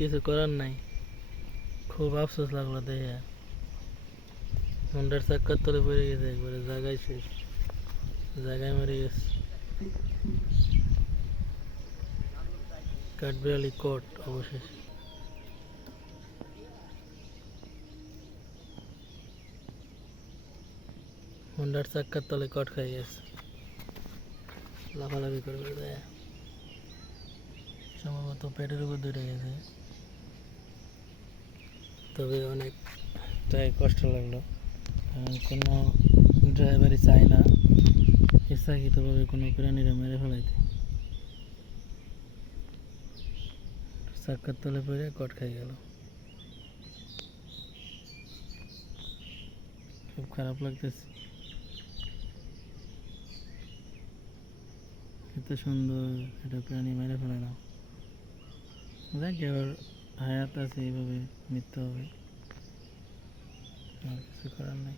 কিছু করার নাই। খুব আফসোস লাগলো দেখে। হোন্ডার চাক্কার তলে পড়ে গেছে, একবারে জায়গায় শেষ, জায়গায় মরে গেছে। কাঠবিড়ালি কোট অবশেষে। হোন্ডার চাক্কার তলে কট খাই গেছে, লাফালাফি করবে দেয়। সম্ভবত পেটের উপর ধরে গেছে, তবে অনেকটাই কষ্ট লাগলো। কোনো ড্রাইভারই চায় না ইচ্ছাকৃতভাবে কোনো প্রাণীরা মেরে ফেলাইতে। চাক্কার তলে পড়ে কট খাই গেল, খুব খারাপ লাগতেছে। এত সুন্দর একটা প্রাণী মেরে ফেলে না। দেখ এবার হায়াত আছে, এইভাবে মৃত্যু হবে, আর কিছু করার নাই।